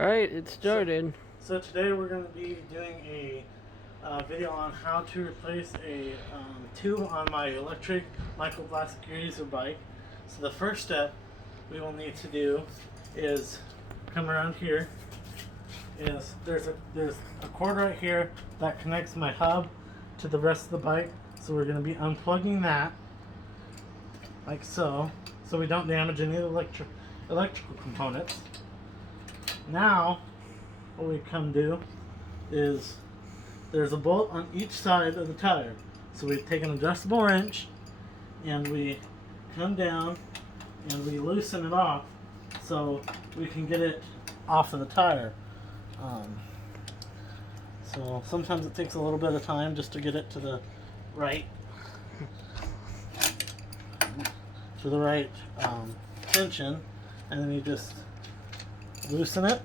Alright, it started. So today we're going to be doing a video on how to replace a tube on my electric microplastic eraser bike. So the first step we will need to do is come around here. There's a cord right here that connects my hub to the rest of the bike. So we're going to be unplugging that like so we don't damage any of the electrical components. Now what we come do is there's a bolt on each side of the tire. So we take an adjustable wrench and we come down and we loosen it off so we can get it off of the tire. So sometimes it takes a little bit of time just to get it to the right tension, and then you just loosen it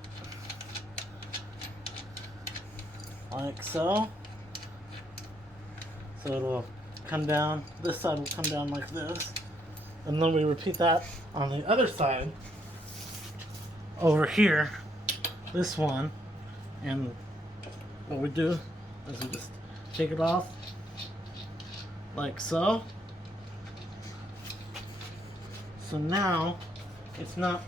like so. So it'll come down, this side will come down like this, and then we repeat that on the other side over here, this one. And what we do is we just take it off like so. So now it's not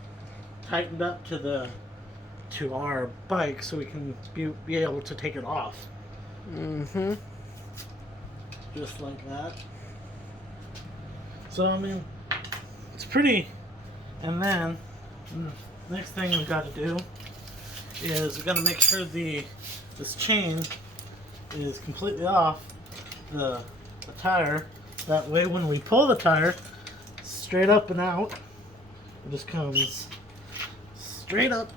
tightened up to our bike, so we can be able to take it off. Just like that. So I mean, it's pretty. And then next thing we've got to do is we've got to make sure this chain is completely off the tire. That way when we pull the tire straight up and out, it just comes straight up.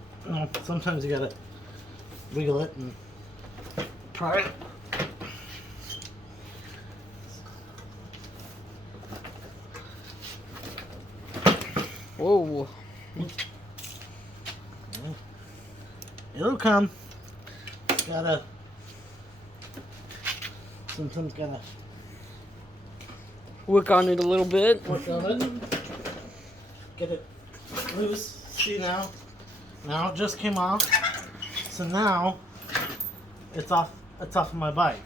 Sometimes you gotta wiggle it and pry it. Whoa. It'll come. Sometimes gotta Work on it a little bit. work on it. Get it loose. See now? Now it just came off. So now it's off of my bike.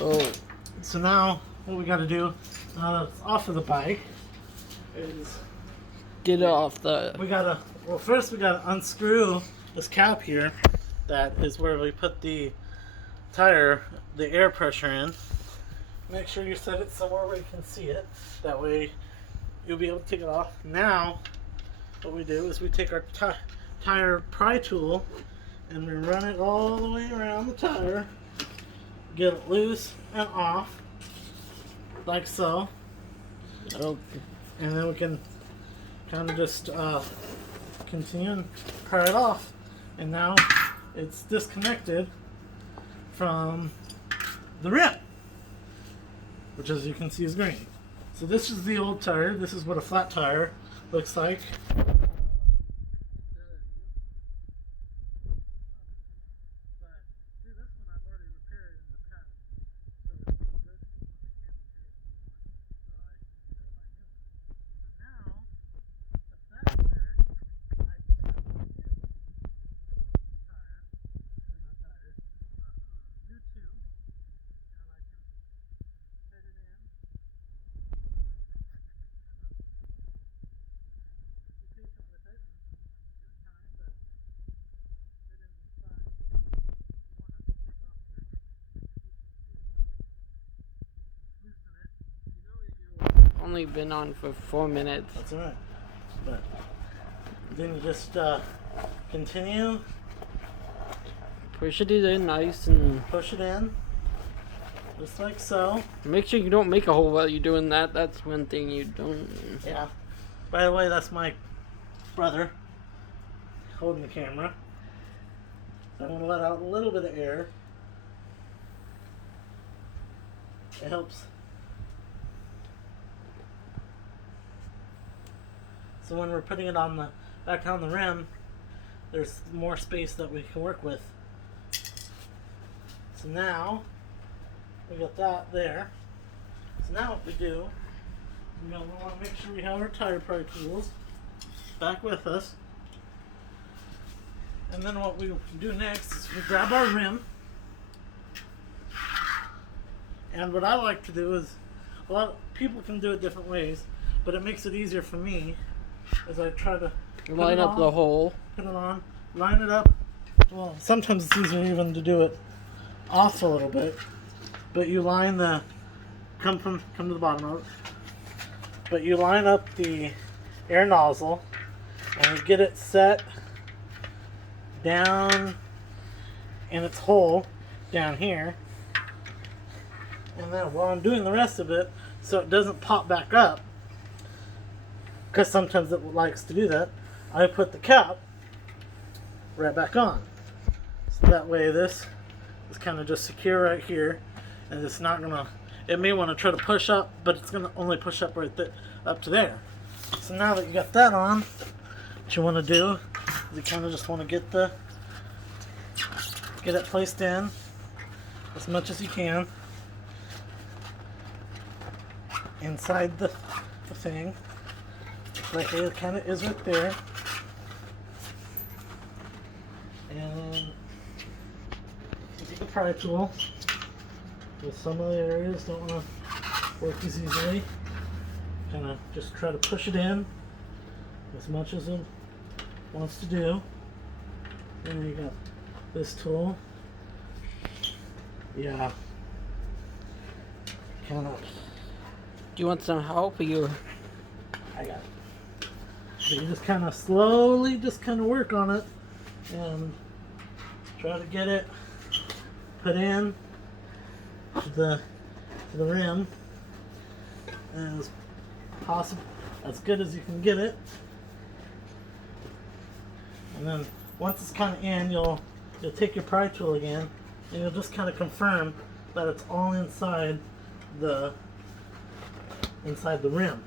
Oh. So now what we gotta do, now that it's off of the bike, is Get off the... first we gotta unscrew this cap here. That is where we put the tire, the air pressure in. Make sure you set it somewhere where you can see it. That way you'll be able to take it off. Now what we do is we take our tire pry tool and we run it all the way around the tire, get it loose and off like so. Okay. And then we can kind of just continue and pry it off. And now it's disconnected from the rim, which as you can see is green. So this is the old tire. This is what a flat tire looks like. Only been on for 4 minutes. That's alright. But then you just continue, Push it in nice and push it in, just like so. make sure you don't make a hole while you're doing that. That's one thing you don't... Yeah. By the way, that's my brother holding the camera. So I'm going to let out a little bit of air. It helps. So when we're putting it on back on the rim, there's more space that we can work with. So now we got that there. So now what we do, we want to make sure we have our tire pry tools back with us. And then what we do next is we grab our rim. And what I like to do is, a lot of people can do it different ways, but it makes it easier for me as I try to Line up the hole. put it on, line it up. Well, sometimes it's easier even to do it off a little bit, but you line the come to the bottom of it. But you line up the air nozzle and you get it set down in its hole down here. And then while I'm doing the rest of it, so it doesn't pop back up, because sometimes it likes to do that, I put the cap right back on. So that way this is kind of just secure right here, and it's not gonna, it may want to try to push up, but it's gonna only push up right there, up to there. So now that you got that on, what you want to do is you kind of just want to get it placed in as much as you can inside the thing, like it kind of is right there. And then you take a pry tool, with some of the areas don't want to work as easily. Kind of just try to push it in as much as it wants to do. And then you got this tool. Yeah. Kind of. Do you want some help, or you? I got it. So you just kind of slowly just kind of work on it and try to get it put in to the rim as possible, as good as you can get it. And then once it's kind of in, you'll take your pry tool again and you'll just kind of confirm that it's all inside the rim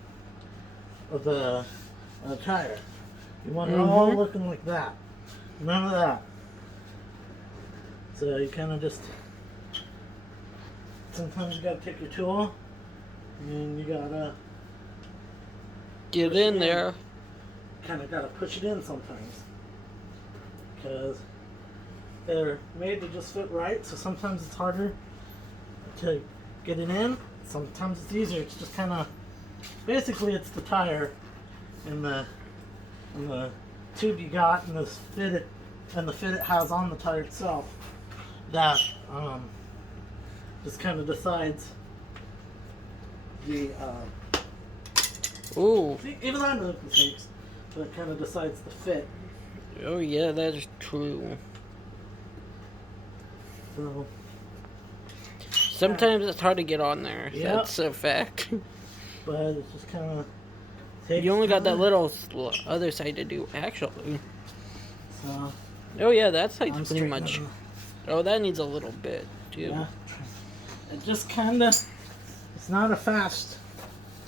of the tire. You want it all looking like that. None of that. So you kind of just, sometimes you gotta take your tool and you gotta Get in there. Kind of gotta push it in sometimes, because they're made to just fit right. So sometimes it's harder to get it in. Sometimes it's easier. It's just kind of, basically it's the tire and the tube you got and the fit it has on the tire itself that just kind of decides the Ooh. even I make mistakes, but it kind of decides the fit. Oh yeah, that is true. So Sometimes it's hard to get on there. Yep. That's a fact. but it's just kind of takes You only got that time. little other side to do, actually. So Oh yeah, that side's I'm pretty much. straightening Oh, that needs a little bit too. Yeah. It just kind of, it's not a fast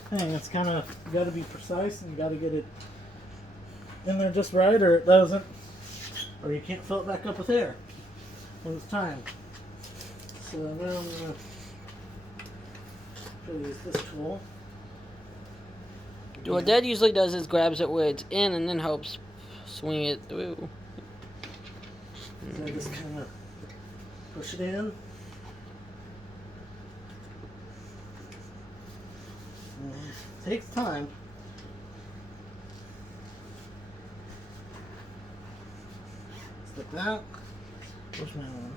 thing. It's kind of, you got to be precise and you got to get it in there just right, or it doesn't, or you can't fill it back up with air when it's time. So now I'm going to use this tool. What Dad usually does is grabs it where it's in and then helps swing it through. So I just kind of push it in. And it takes time. Just like that. Push my one.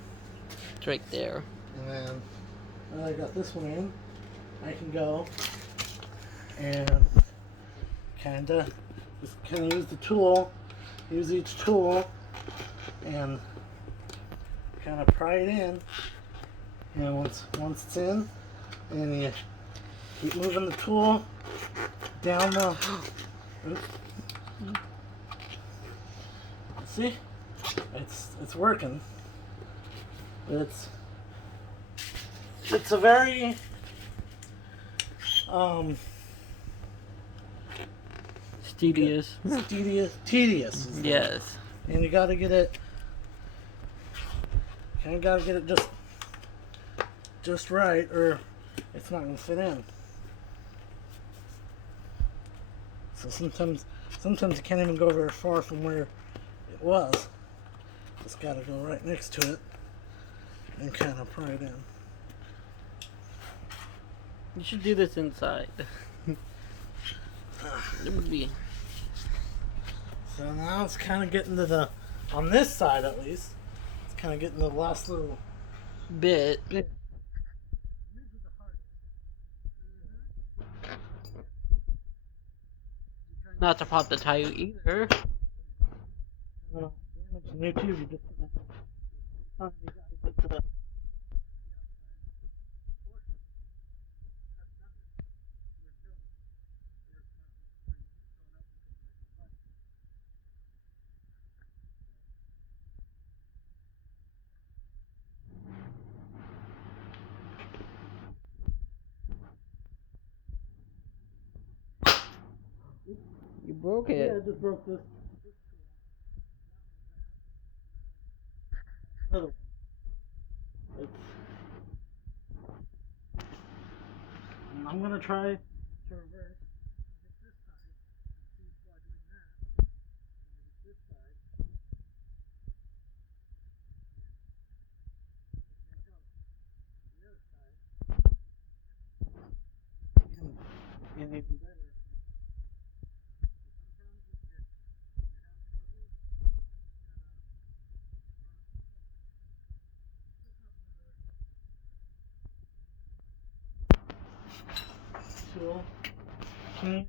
It's right there. And then now I got this one in, I can go and kind of use the tool, use each tool and kind of pry it in. And once it's in, and you keep moving the tool down the. Oops. See, it's working. It's a very Tedious. tedious. Yes. And you gotta get it. Kind of gotta get it just right, or it's not gonna fit in. So sometimes you can't even go very far from where it was. Just gotta go right next to it and kind of pry it in. You should do this inside. It would be. So now it's kind of getting to the, on this side at least, it's kind of getting to the last little Bit. Not to pop the tire either. Damage in YouTube, you just gotta get to the. You broke Yeah, it. I just broke this. Another one. I'm gonna try to reverse. Get this side. And see by doing that. Get this side. And go. The other side. And even better. Sometimes when you're having trouble, tool. Can you